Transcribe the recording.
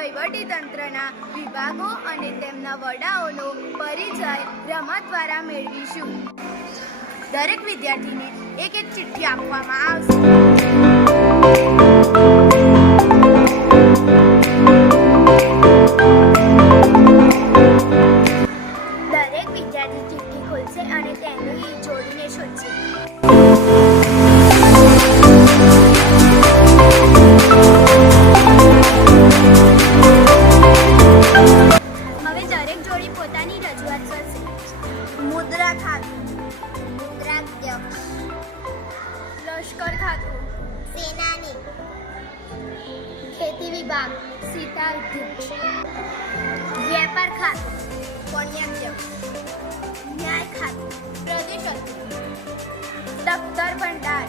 વહીવટીતંત્રના વિભાગો અને તેમના વડાઓનો પરિચય રમત દ્વારા મેળવીશું. દરેક વિદ્યાર્થીને એક ચિઠ્ઠી આપવામાં આવશે. દરેક વિદ્યાર્થી ચિઠ્ઠી ખોલશે અને તેની જોડીને શોધશે. હવે દરેક જોડી પોતાની રજૂઆત કરશે. મુદ્રા ખાતું, મુદ્રાધ્યક્ષ. લશ્કર ખાતું, સેનાની. ખેતી વિભાગ, સીતાધ્યક્ષ. વેપાર ખાતું, પણ્યાધ્યક્ષ. ન્યાય ખાતું, પ્રદેશ અધ્યક્ષ. દફતર ભંડાર,